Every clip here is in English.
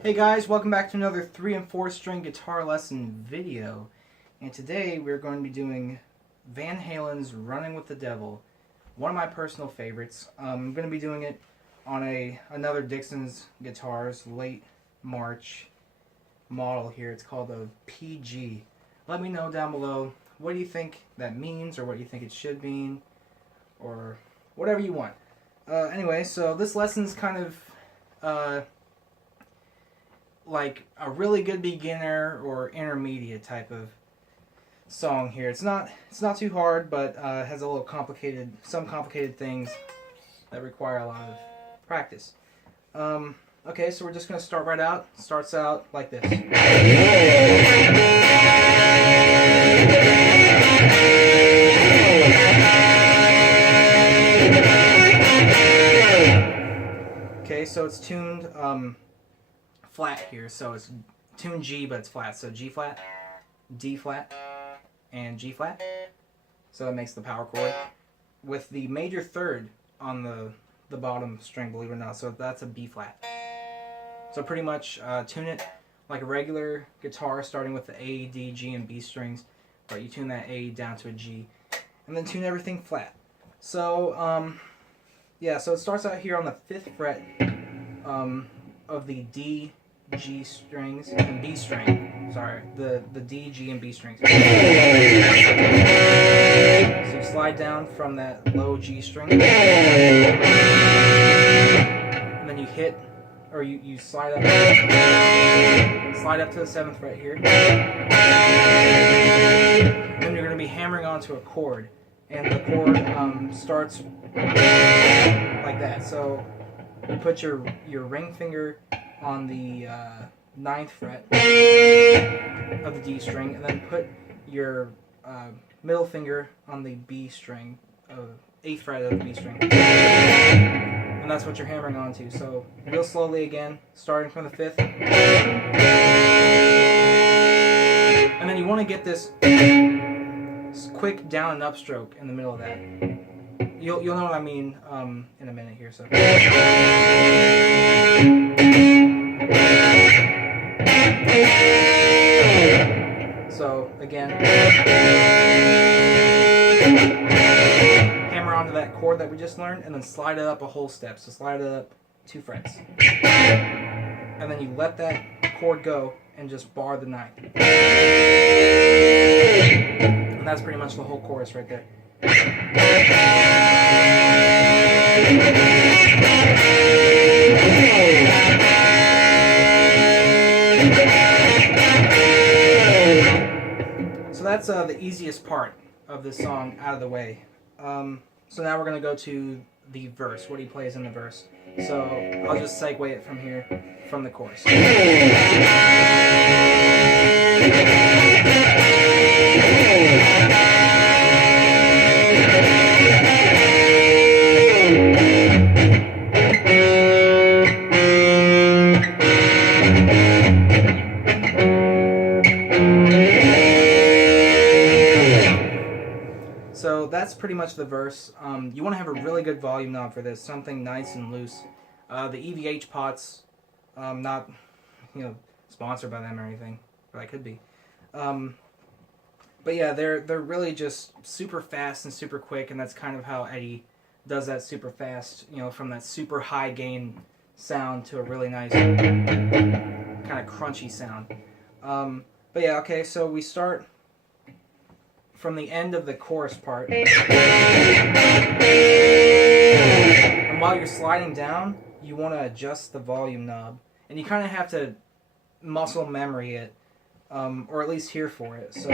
Hey guys, welcome back to another 3 and 4 string guitar lesson video. And today we're going to be doing Van Halen's Runnin' with the Devil, one of my personal favorites. I'm going to be doing it on another Dixon's Guitars late March model here. It's called a PG. Let me know down below what do you think that means, or what you think it should mean, or whatever you want. Anyway, so this lesson's kind of like a really good beginner or intermediate type of song here. It's not too hard, but has a little some complicated things that require a lot of practice. Okay, so we're just going to start right out. Starts out like this. Okay, so it's tuned flat here, so it's tuned G, but it's flat. So G flat, D flat, and G flat. So that makes the power chord with the major third on the bottom string, believe it or not. So that's a B flat. So pretty much tune it like a regular guitar, starting with the A, D, G, and B strings, but you tune that A down to a G, and then tune everything flat. So yeah, so it starts out here on the 5th fret of the D, G strings and B string. Sorry, the D, G, and B strings. So you slide down from that low G string, and then you hit, or you slide up to the 7th fret here. Then you're going to be hammering onto a chord, and the chord starts like that. So you put your ring finger on the 9th fret of the D string, and then put your middle finger on the B string, 8th fret of the B string, and that's what you're hammering onto. So real slowly again, starting from the 5th, and then you want to get this quick down and up stroke in the middle of that. You'll know what I mean in a minute here. So again, hammer onto that chord that we just learned, and then slide it up a whole step. So slide it up 2 frets, and then you let that chord go and just bar the 9th, and that's pretty much the whole chorus right there. So that's the easiest part of this song out of the way. So now we're going to go to the verse, what he plays in the verse. So I'll just segue it from here, from the chorus. So that's pretty much the verse. You want to have a really good volume knob for this, something nice and loose. The EVH pots, not sponsored by them or anything, but I could be. But yeah, they're really just super fast and super quick, and that's kind of how Eddie does that super fast, from that super high gain sound to a really nice kind of crunchy sound. But yeah, okay, so we start from the end of the chorus part, and while you're sliding down, you want to adjust the volume knob, and you kind of have to muscle memory it, or at least hear for it. So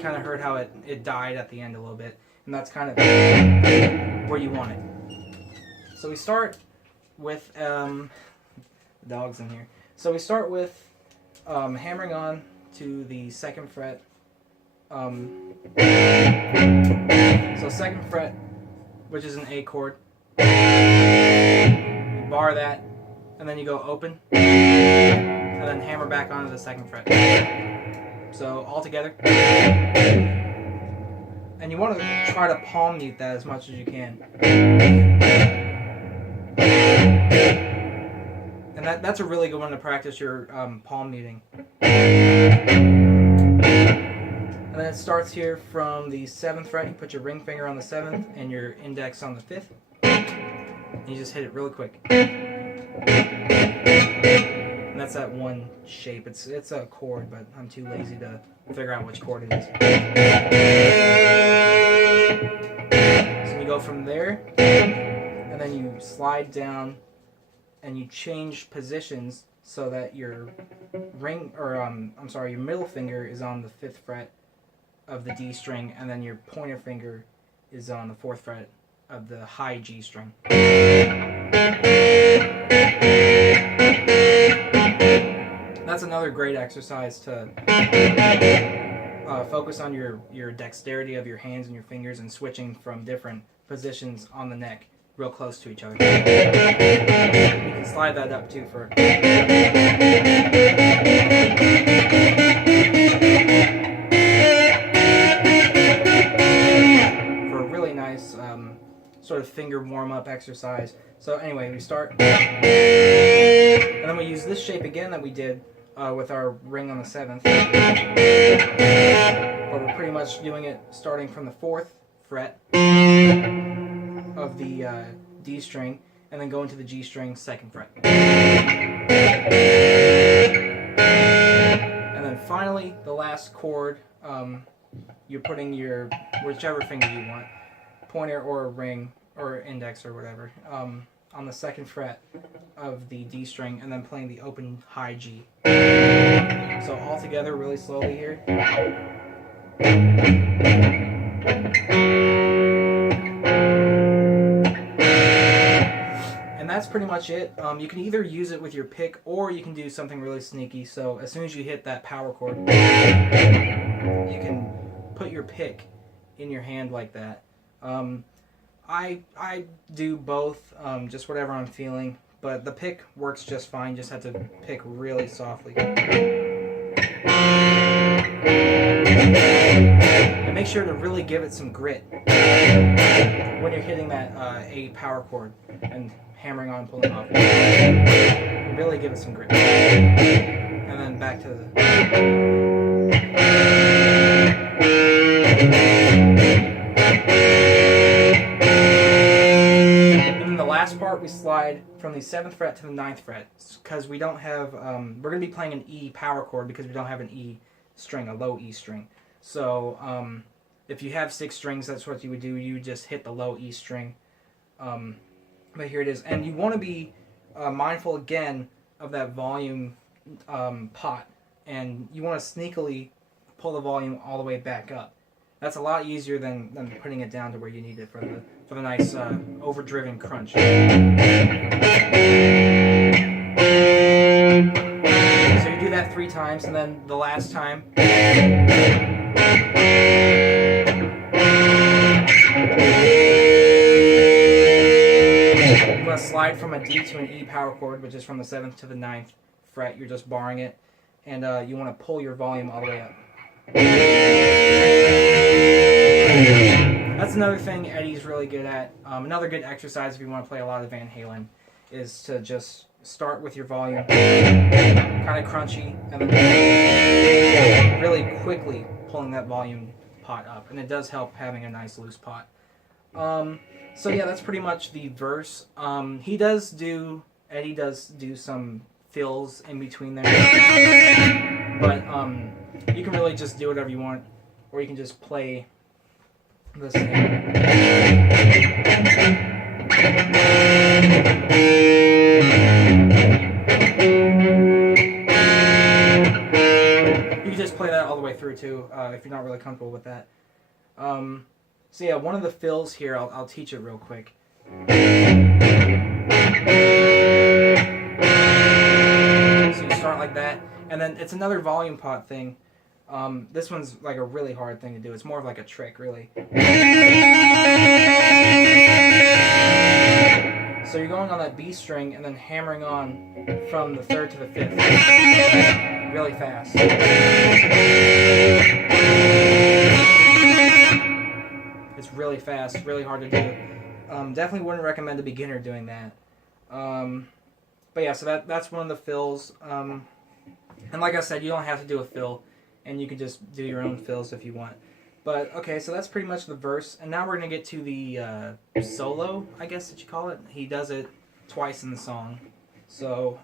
kind of heard how it died at the end a little bit, and that's kind of where you want it. So we start with dogs in here. So we start with hammering on to the 2nd fret. So 2nd fret, which is an A chord. You bar that, and then you go open, and then hammer back onto the 2nd fret. So all together. And you want to try to palm mute that as much as you can. And that's a really good one to practice your palm muting. And then it starts here from the 7th fret. You put your ring finger on the 7th and your index on the 5th. And you just hit it really quick. And that's that one shape. It's a chord, but I'm too lazy to figure out which chord it is. So you go from there, and then you slide down, and you change positions so that your your middle finger is on the 5th fret of the D string, and then your pointer finger is on the 4th fret of the high G string. That's another great exercise to focus on your dexterity of your hands and your fingers and switching from different positions on the neck real close to each other. You can slide that up too for a really nice sort of finger warm-up exercise. So anyway, we start, and then we use this shape again that we did with our ring on the 7th, but we're pretty much doing it starting from the 4th fret of the D string, and then going to the G string 2nd fret. And then finally, the last chord, you're putting your whichever finger you want, pointer or ring or index or whatever, on the 2nd fret of the D string, and then playing the open high G. So all together really slowly here. And that's pretty much it. You can either use it with your pick, or you can do something really sneaky. So as soon as you hit that power chord, you can put your pick in your hand like that. I do both, just whatever I'm feeling, but the pick works just fine. Just have to pick really softly. And make sure to really give it some grit when you're hitting that A power chord and hammering on, pulling off. Really give it some grit. And then back to the... Last part, we slide from the 7th fret to the 9th fret, because we don't have, we're going to be playing an E power chord because we don't have an E string, a low E string. So if you have 6 strings, that's what you would do. You would just hit the low E string. But here it is. And you want to be mindful again of that volume pot, and you want to sneakily pull the volume all the way back up. That's a lot easier than putting it down to where you need it for the nice overdriven crunch. So you do that 3 times, and then the last time you want to slide from a D to an E power chord, which is from the 7th to the 9th fret. You're just barring it, and you want to pull your volume all the way up. That's another thing Eddie's really good at. Another good exercise if you want to play a lot of Van Halen is to just start with your volume kind of crunchy, and then really quickly pulling that volume pot up. And it does help having a nice loose pot. So yeah, that's pretty much the verse. Eddie does do some fills in between there. But you can really just do whatever you want, or you can just play the same. You can just play that all the way through too, if you're not really comfortable with that. So yeah, one of the fills here, I'll teach it real quick. So you start like that, and then it's another volume pot thing. This one's like a really hard thing to do. It's more of like a trick, really. So you're going on that B string and then hammering on from the 3rd to the 5th really fast. really fast, really hard to do. Definitely wouldn't recommend a beginner doing that. But yeah, so that's one of the fills. And like I said, you don't have to do a fill, and you can just do your own fills if you want. But okay, so that's pretty much the verse, and now we're gonna get to the solo, I guess that you call it. He does it twice in the song. So,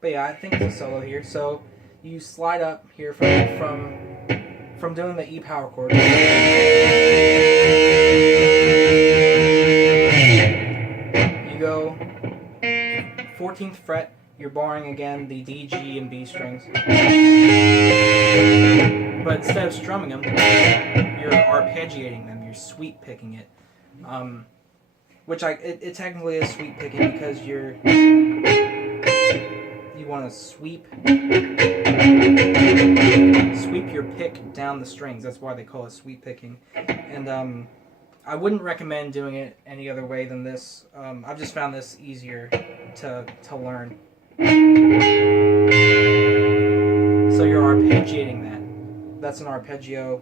but yeah, I think it's a solo here. So you slide up here from doing the E power chord. You go 14th fret. You're borrowing again the D, G, and B strings. But instead of strumming them, you're arpeggiating them. You're sweep picking it. Which it technically is sweep picking because you want to sweep your pick down the strings. That's why they call it sweep picking. And I wouldn't recommend doing it any other way than this. I've just found this easier to learn. So you're arpeggiating that. That's an arpeggio,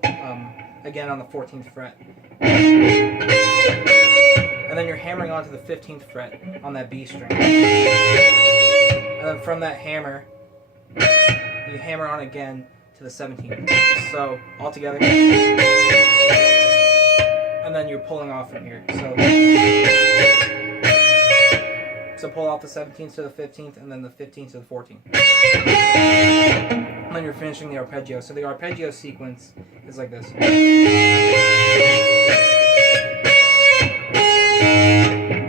again on the 14th fret. And then you're hammering onto the 15th fret on that B string. And then from that hammer, you hammer on again to the 17th. So, all together. And then you're pulling off from here. So pull off the 17th to the 15th, and then the 15th to the 14th. And then you're finishing the arpeggio. So the arpeggio sequence is like this.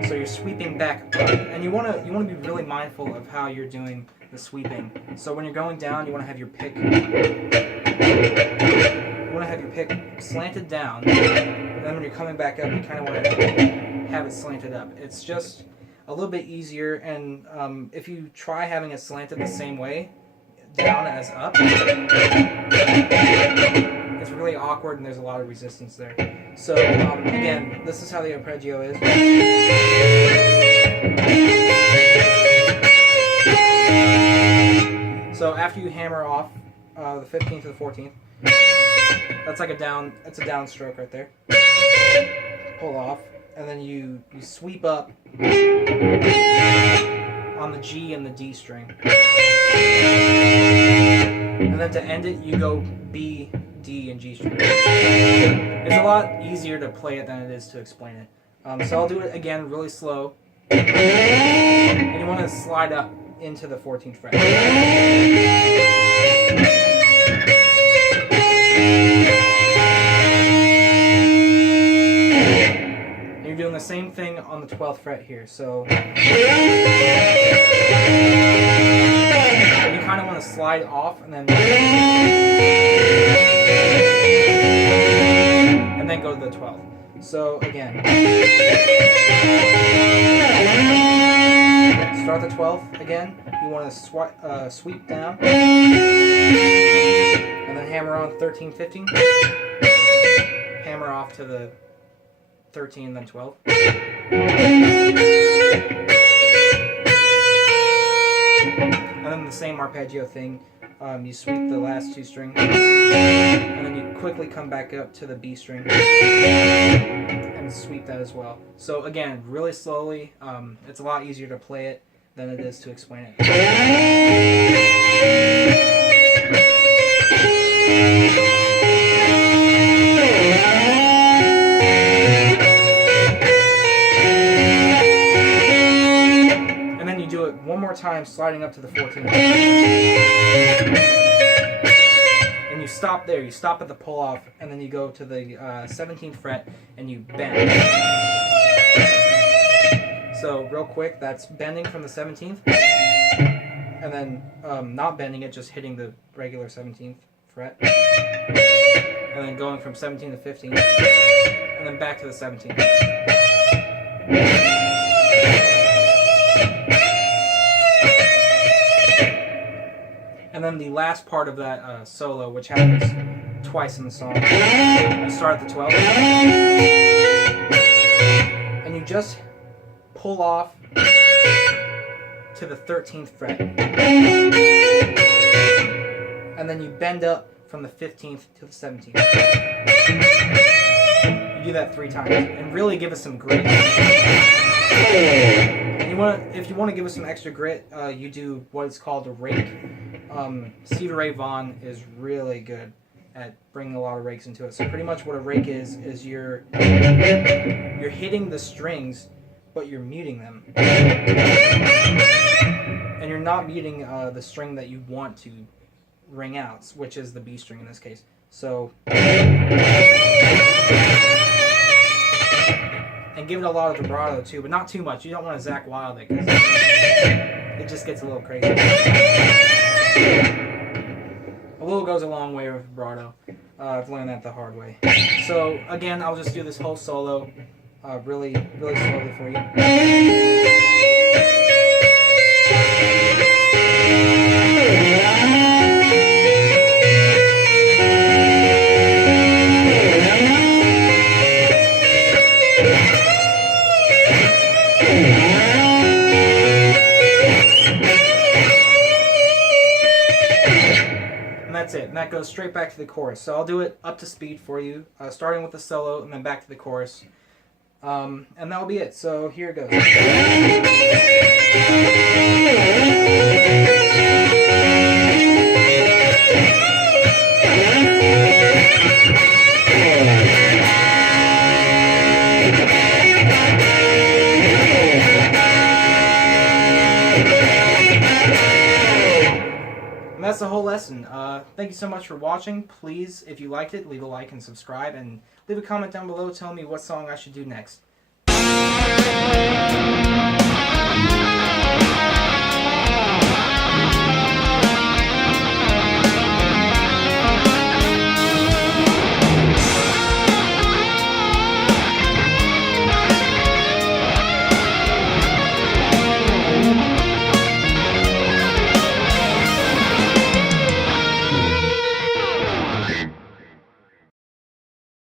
So you're sweeping back up, and you want to be really mindful of how you're doing the sweeping. So when you're going down, you want to have your pick. You want to have your pick slanted down, and then when you're coming back up, you kind of want to have it slanted up. It's just a little bit easier, and if you try having it slanted the same way, down as up, it's really awkward and there's a lot of resistance there. So again, this is how the arpeggio is. So after you hammer off the 15th to the 14th, that's like it's a downstroke right there. Pull off, and then you sweep up on the G and the D string. And then to end it, you go B, D, and G string. It's a lot easier to play it than it is to explain it. So I'll do it again really slow. And you want to slide up into the 14th fret. And you're doing the same thing on the 12th fret here. So you kind of want to slide off and then go to the 12th. So again, start the 12th again. You want to sweep down and then hammer on 13, 15. Hammer off to the 13, then 12. And then the same arpeggio thing. You sweep the last two strings, and then you quickly come back up to the B string and sweep that as well. So again, really slowly. It's a lot easier to play it than it is to explain it. And then you do it one more time, sliding up to the 14th. And you stop there. You stop at the pull off, and then you go to the 17th fret and you bend. So real quick, that's bending from the 17th, and then not bending it, just hitting the regular 17th fret, and then going from 17 to 15, and then back to the 17th. And then the last part of that solo, which happens twice in the song, you start at the 12th, and you just pull off to the 13th fret, and then you bend up from the 15th to the 17th. You You do that 3 times, and really give us some grit. And if you want to give us some extra grit, you do what is called a rake. Stevie Ray Vaughan is really good at bringing a lot of rakes into it. So pretty much what a rake is you're hitting the strings, but you're muting them, and you're not muting the string that you want to ring out, which is the B string in this case. So, and give it a lot of vibrato too, but not too much. You don't want to Zach Wild it, because it just gets a little crazy. A little goes a long way with vibrato. I've learned that the hard way. So again, I'll just do this whole solo really slowly for you. That's it, and that goes straight back to the chorus. So I'll do it up to speed for you, starting with the solo and then back to the chorus, and that'll be it. So here it goes. And that's the whole lesson. Thank you so much for watching. Please, if you liked it, leave a like and subscribe, and leave a comment down below telling me what song I should do next.